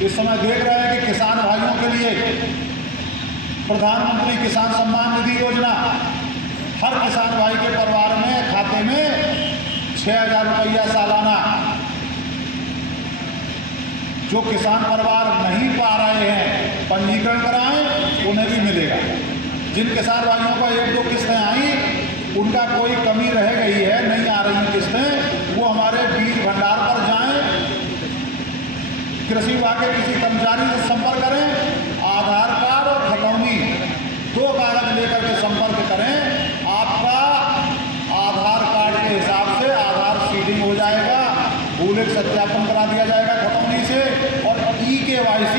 इस समय देख रहे हैं कि किसान भाइयों के लिए प्रधानमंत्री किसान सम्मान निधि योजना हर किसान भाई के परिवार में खाते में 6,000 रुपया सालाना, जो किसान परिवार नहीं पा रहे हैं पंजीकरण कराएं उन्हें भी मिलेगा। जिन किसान भाइयों को 1-2 किस्तें आई, उनका कोई कमी रह गई है, नहीं आ रही किस्तें, वो हमारे बीज भंडार पर जाएं, कृषि विभाग के किसी कर्मचारी से संपर्क करें, आधार कार्ड और खतौनी 2 कागज लेकर के संपर्क करें। आपका आधार कार्ड के हिसाब से आधार सीडिंग हो जाएगा, भूले सत्यापन करा दिया जाएगा खतौनी से, और eKYC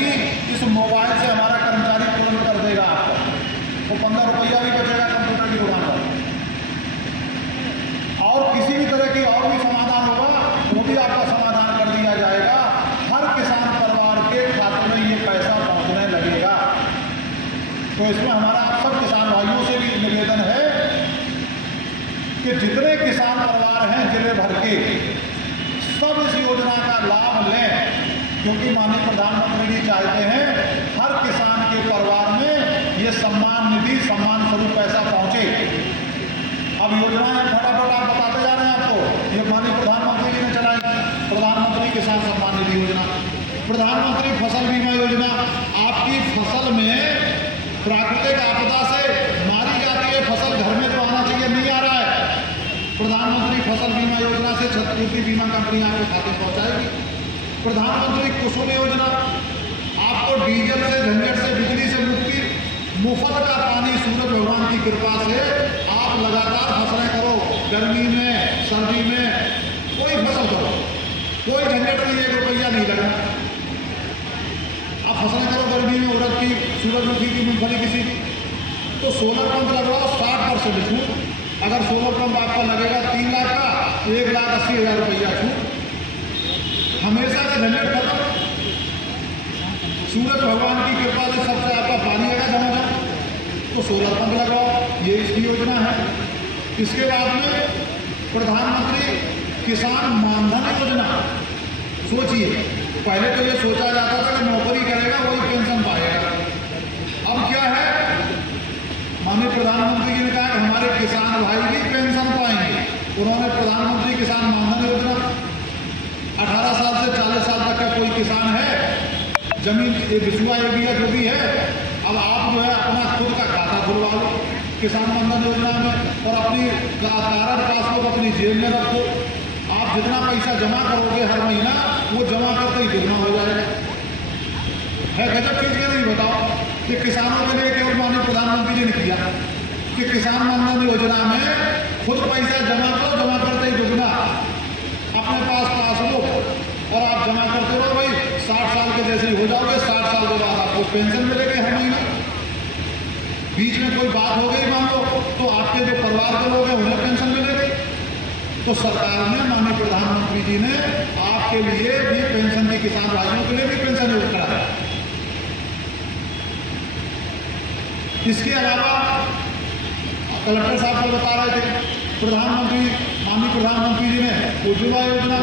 इस मोबाइल से हमारा कर्मचारी तुरंत कर देगा आपको, तो 15 रुपया भी बचेगा कंप्यूटर की दुकान पर। और किसी भी तरह की और भी समाधान होगा वो भी आपका समाधान कर दिया जाएगा। हर किसान परिवार के खाते में ये पैसा पहुंचने लगेगा। तो इसमें हमारा आप सब किसान भाइयों से भी निवेदन है कि जितने किसान परिवार हैं जिले भर के, सब इस योजना का लाभ लें, क्योंकि माननीय प्रधानमंत्री जी चाहते हैं हर किसान के परिवार में ये सम्मान निधि, सम्मान स्वरूप पैसा पहुंचे। अब योजनाएं फटाफट आप बताते जा रहे हैं आपको। ये माननीय प्रधानमंत्री जी ने चलाई प्रधानमंत्री किसान सम्मान निधि योजना, प्रधानमंत्री फसल बीमा योजना। आपकी फसल में प्राकृतिक आपदा से मारी जाती है फसल, घर में तो आना चाहिए, नहीं आ रहा है। प्रधानमंत्री फसल बीमा योजना से क्षतिपूर्ति बीमा कंपनी आपके खाते पहुंचाएगी। प्रधानमंत्री कुसुम योजना, आपको डीजल से, झंझट से, बिजली से मुक्ति, मुफ्त का पानी सूरज भगवान की कृपा से आप लगातार फसलें करो, गर्मी में, सर्दी में, कोई फसल करो, कोई झंझट नहीं, 1 रुपया नहीं लगना। आप फसलें करो गर्मी में, उड़द की, सूरजमुखी की, मूंगफली किसी की, तो सोलर पंप लगवाओ 60% छूट। अगर सोलर पंप आपका लगेगा 3 लाख का, 1,80,000 रुपया छूट। हमेशा का झंझट खत्म, सूरज भगवान की कृपा से सबसे आपका पानी आएगा जमा, तो सोलर पंप लगाओ, ये इसकी योजना है। इसके बाद में प्रधानमंत्री किसान मानधन योजना। सोचिए, पहले तो ये सोचा जाता था कि नौकरी करेगा वही पेंशन पाएगा, अब क्या है, माननीय प्रधानमंत्री जी ने कहा कि हमारे किसान भाई भी पेंशन पाएंगे। उन्होंने प्रधानमंत्री किसान मानधन योजना, 18 साल से 40 साल तक का कोई किसान है, जमीन बिसुआ एरिया जो भी है, अब आप जो है अपना खुद का खाता खुलवा लो किसान मानधन योजना में, और अपनी कारण पासबुक अपनी जेब में रखो। आप जितना पैसा जमा करोगे हर महीना, वो जमा करते ही दुगना हो जाएगा। है गजब चीज क्या नहीं, बताओ कि किसानों के लिए केवल माननीय प्रधानमंत्री जी ने किया कि किसान मानधन योजना में खुद पैसा जमा करो, जमा करते ही दुगना अपने पासबुक, और आप जमा करते रहो भाई, 60 साल के जैसे ही हो जाओगे, 60 साल के बाद आपको पेंशन मिलेगी हर महीना। बीच में कोई बात हो गई मान लो, तो आपके जो परिवार के लोग हैं उन्हें पेंशन मिलेगी। तो सरकार ने, माननीय प्रधानमंत्री जी ने आपके लिए भी पेंशन की, किसान भाइयों के लिए भी पेंशन योजना है। इसके अलावा कलेक्टर साहब को बता रहे थे, माननीय प्रधानमंत्री जी ने उज्ज्वला योजना,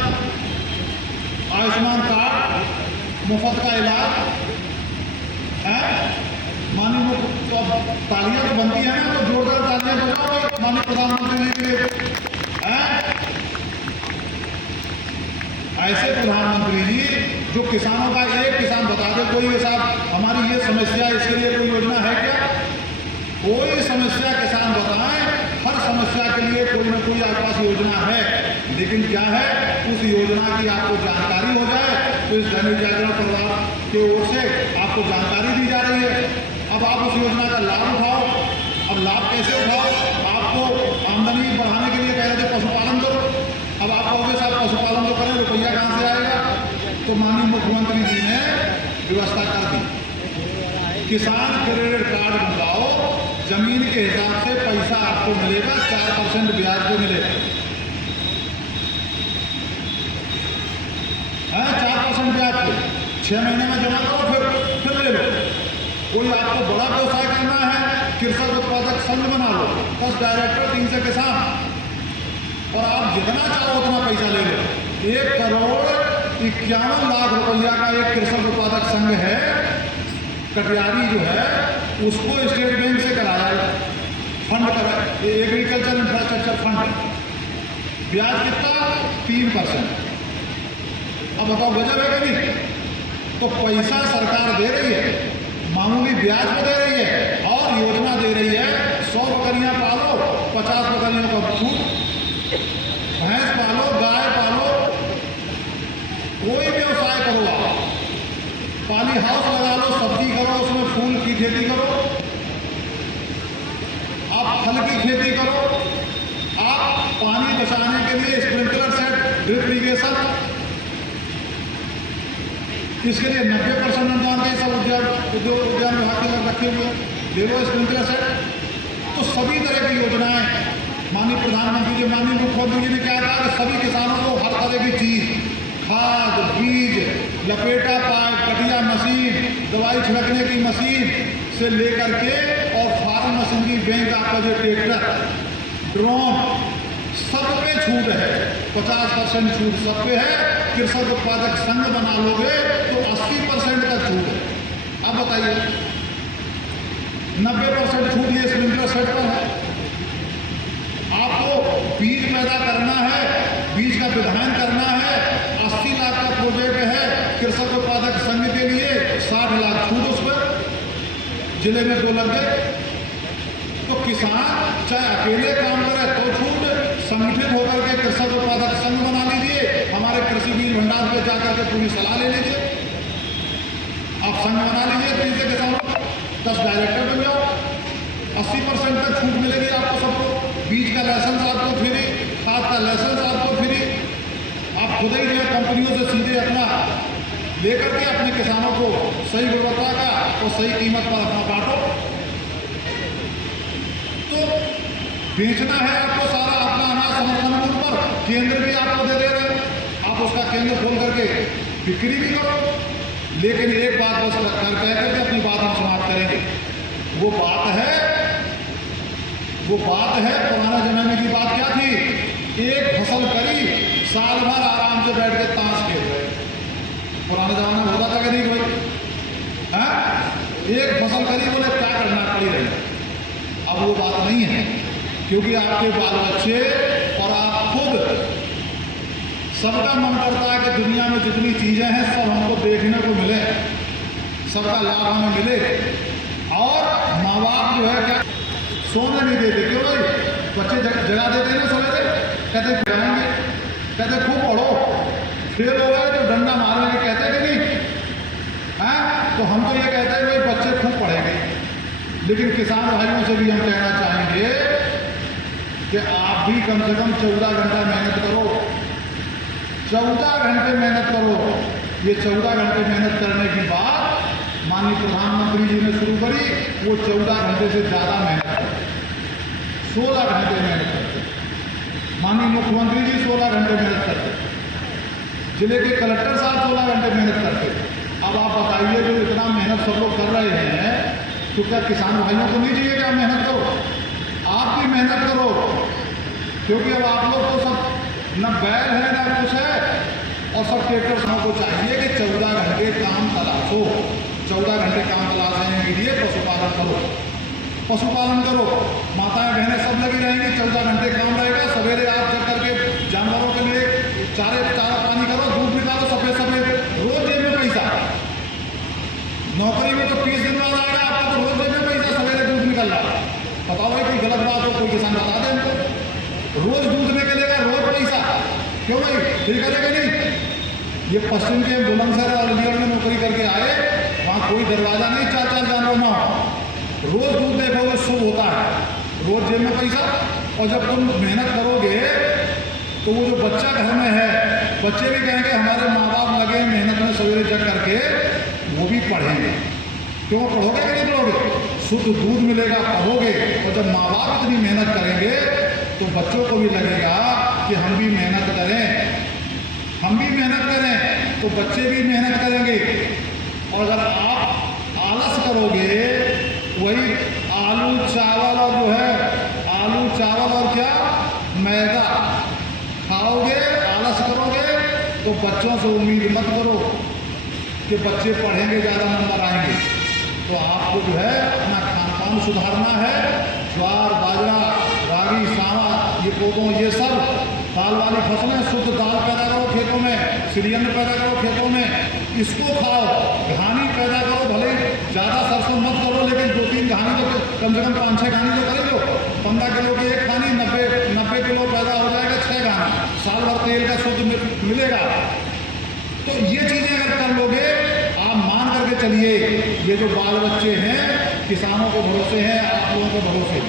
आयुष्मान कार्ड, मुफ्त का इलाज है। माननीय तालियां तो बनती है ना, तो जोरदार तालियां बजाओ माननीय प्रधानमंत्री जी के लिए। ऐसे प्रधानमंत्री जी जो किसानों का, एक किसान बता दे कोई साहब हमारी ये समस्या, इसके लिए कोई योजना है क्या? कोई समस्या किसान बताएं, हर समस्या के लिए कोई ना कोई आपके पास योजना है। लेकिन क्या है, उस योजना की आपको जानकारी हो जाए, तो इस दैनिक जागरण परिवार की ओर से आपको जानकारी दी जा रही है। अब आप उस योजना का लाभ उठाओ। अब लाभ कैसे उठाओ? आपको आमदनी बढ़ाने के लिए कह रहे थे पशुपालन करो। अब आप कहोगे साहब पशुपालन तो करें, रुपया कहाँ से आएगा? तो माननीय मुख्यमंत्री जी ने व्यवस्था कर दी, किसान क्रेडिट कार्ड बनवाओ, जमीन के हिसाब से पैसा आपको मिलेगा, 4% ब्याज पे मिलेगा। 4% ब्याज पे 6 महीने में जमा करो, फिर ले लो। कोई आपको बड़ा व्यवसाय करना है, कृषक उत्पादक संघ बना लो, 10 डायरेक्टर, 300 किसान, और आप जितना चाहो उतना पैसा ले लो। 1,51,00,000 रुपया का एक कृषक उत्पादक कटियारी जो है उसको स्टेट बैंक से कराया, फंड करा, एग्रीकल्चर इंफ्रास्ट्रक्चर फंड, ब्याज कितना 3%। अब बताओ गजब है कि नहीं? तो पैसा सरकार दे रही है, मामूली ब्याज पे दे रही है और योजना दे रही है 100 बकरियां पालो, 50 बकरियों का दूध, भैंस पालो, गाय पालो, कोई व्यवसाय करो, आप पाली हाउस लगा लो, सब्जी करो, उसमें फूल की खेती करो, आप फल की खेती करो, आप पानी बचाने के लिए स्प्रिंकलर सेट, ड्रिप इरिगेशन, इसके लिए 90% अनुदान के सब उद्यान विभाग के लोग रखे हुए देवो स्प्रिंकलर सेट। तो सभी तरह की योजनाएं माननीय प्रधानमंत्री जी, माननीय मुख्यमंत्री जी ने क्या कहा कि सभी किसानों को हर तरह की चीज, खाद, बीज, लपेटा पाइप, कटिया मशीन, दवाई छिड़कने की मशीन से लेकर के और फार्म मशीनरी, बैंक आपका जो ट्रैक्टर, ड्रोन, सब पे छूट है, 50% छूट सब पे है। कृषक उत्पादक संघ बना लोगे तो 80% तक छूट है। अब बताइए 90% छूट ये स्प्रिंकलर सेट पर है। आपको बीज पैदा करना है, बीज का विधान करना है, 80 लाख का प्रोजेक्ट है कृषक उत्पादक संघ के लिए, 60 लाख छूट उस पर, जिले में 2 लग गए। तो किसान चाहे अकेले काम करे तो छूट, संगठित होकर के कृषक उत्पादक संघ बना लीजिए, हमारे कृषि बीज भंडार पे जाकर के पूरी सलाह ले लीजिए, आप संघ बना लीजिए, 3 से किसानों 10 डायरेक्टर बन जाओ, 80% तक छूट मिलेगी आपको सबको। बीज का लाइसेंस आपको फ्री, खाद का लाइसेंस आपको फ्री, आप खुद ही जो कंपनियों से सीधे अपना लेकर के अपने किसानों को सही गुणवत्ता का और सही कीमत पर अपना बांटो। तो बेचना है आपको सारा अपना अनाज समर्थन मूल्य पर, केंद्र भी आपको दे रहे हैं, आप उसका केंद्र खोल करके बिक्री भी करो। लेकिन एक बात बस कह करके अपनी बात हम समाप्त करेंगे। वो बात है पुराने जमाने की बात क्या थी, एक फसल करी, साल भर आराम से बैठ के ताश खेल रहे। पुराने जमाने में होता था कि नहीं कोई? हाँ, एक फसल करी, बोले क्या करना, पड़ी रही। अब वो बात नहीं है, क्योंकि आपके बाल बच्चे और आप खुद, सबका मन करता है कि दुनिया में जितनी चीज़ें हैं सब हमको देखने को मिले, सबका लाभ हमें मिले। और माँ बाप जो है क्या सोने नहीं देते, क्यों भाई? बच्चे जगा देते हैं ना सवेरे, कहते पढ़ाएंगे, कहते खूब पढ़ो, फेल हो गए तो डंडा मारेंगे, कहते कि नहीं? हाँ, तो हम तो ये कहते हैं भाई बच्चे खूब पढ़ेंगे। लेकिन किसान भाइयों से भी हम कहना चाहेंगे कि आप भी कम से कम 14 घंटा मेहनत करो, 14 घंटे मेहनत करो। ये 14 घंटे मेहनत करने की बात माननीय प्रधानमंत्री जी ने शुरू करी, वो 14 घंटे से ज़्यादा मेहनत करते, 16 घंटे मेहनत करते। माननीय मुख्यमंत्री जी 16 घंटे मेहनत करते, जिले के कलेक्टर साहब 16 घंटे मेहनत करते। अब आप बताइए, जो इतना मेहनत सब लोग कर रहे हैं, तो क्या किसान भाइयों को नहीं चाहिए कि आप मेहनत करो? आप भी मेहनत करो, क्योंकि अब आप लोग तो सब न बैल है न कुछ है, और सब ट्रैक्टर को चाहिए कि 14 घंटे काम तलाशो। 14 घंटे काम तलाशने के लिए पशुपालन करो, पशुपालन करो, माताएं बहनें सब लगी रहेंगी, 14 घंटे काम रहेगा। सवेरे आप जब करके जानवरों के लिए चारा पानी करो, दूध निकालो, सफेद रोज जेब में पैसा। नौकरी में तो 30 दिन बाद आएगा, आपका तो रोज जेब में पैसा, सवेरे दूध निकल रहा। बताओ भाई, कोई गलत बात हो, कोई किसान बता दें हमको। रोज दूध निकलेगा, रोज पैसा, क्यों भाई? ठीक करेगा नहीं? ये पश्चिम के बुलंदशहर और अलीगढ़ में नौकरी करके आए, वहाँ कोई दरवाजा नहीं 4-4 जानवर ना हो, रोज दूध देखोगे शुभ होता है, रोज जेब में पैसा। और जब तुम मेहनत करोगे तो वो जो बच्चा घर में है, बच्चे भी कहेंगे हमारे माँ बाप लगे मेहनत में सवेरे जग करके, वो भी पढ़ेंगे। क्यों पढ़ोगे कि नहीं पढ़ोगे? शुद्ध दूध मिलेगा, पढ़ोगे। और जब माँ बाप इतनी मेहनत करेंगे तो बच्चों को भी लगेगा कि हम भी मेहनत करें, तो बच्चे भी मेहनत करेंगे। और अगर आप आलस करोगे, वही आलू चावल और जो है आलू चावल और क्या मैदा खाओगे, आलस करोगे, तो बच्चों से उम्मीद मत करो कि बच्चे पढ़ेंगे, ज़्यादा नंबर आएंगे। तो आपको जो है अपना खान पान सुधारना है। ज्वार, बाजरा, रागी, सावा, ये कोदो, ये सब दाल वाली फसलें, शुद्ध दाल पैदा करो खेतों में, सीरियन पैदा करो खेतों में, इसको खाओ। घानी पैदा करो, भले ज़्यादा सरसों मत करो, लेकिन 2-3 घानी तो कम से कम 5-6 घानी तो कर लो। 15 किलो की एक घानी 90 किलो पैदा हो जाएगा, 6 घानी, साल भर तेल का शुद्ध मिलेगा। तो ये चीज़ें अगर कर लोगे, आप मान करके चलिए, ये जो बाल बच्चे हैं किसानों को भरोसे हैं, आप लोगों को भरोसे,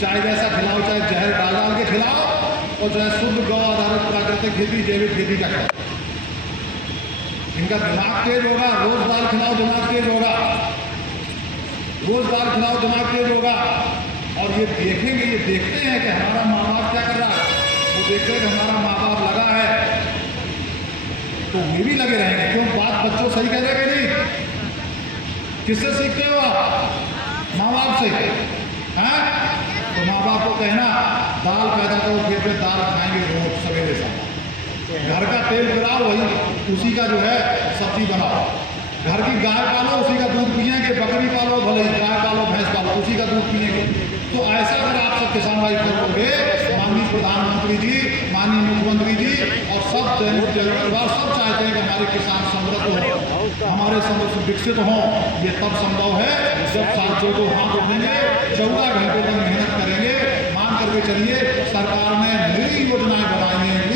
चाहे जैसा खिलाओ, चाहे जहर डाल के खिलाओ, और चाहे शुद्ध गौ आधारित प्राकृतिक खेती, जैविक खेती का खाओ। इनका दिमाग तेज होगा। रोज दाल खिलाओ, दिमाग तेज होगा। रोज दाल खिलाओ, दिमाग तेज होगा। और ये देखेंगे, ये देखते हैं कि हमारा माँ बाप क्या कर रहा है, वो देखते हैं कि हमारा माँ बाप लगा है, तो ये भी लगे रहेंगे। क्यों? बात बच्चों सही कह रहे कि नहीं? किससे सीखते हो आप? माँ बाप से। हैं? तो माँ बाप को कहना दाल पैदा करो खेत में, दाल खाएंगे रोज सवेरे शाम। घर का तेल पिलाओ, वही उसी का जो है सब्जी बनाओ। घर की गाय पालो, उसी का दूध पिएंगे। बकरी पालो, भले ही गाय पालो, भैंस पालो, उसी का दूध पिएंगे। तो ऐसा अगर आप सब किसान भाई करोगे, माननीय प्रधानमंत्री जी, माननीय मुख्यमंत्री जी और सब परिवार सब चाहते हैं कि हमारे किसान समृद्ध हो, हमारे समृद्ध विकसित हों। ये तब संभव है जब साथियों को हाथ उठेंगे, 14 घंटे तक मेहनत करेंगे। मान करके चलिए, सरकार ने नई योजनाएं बनाई हैं,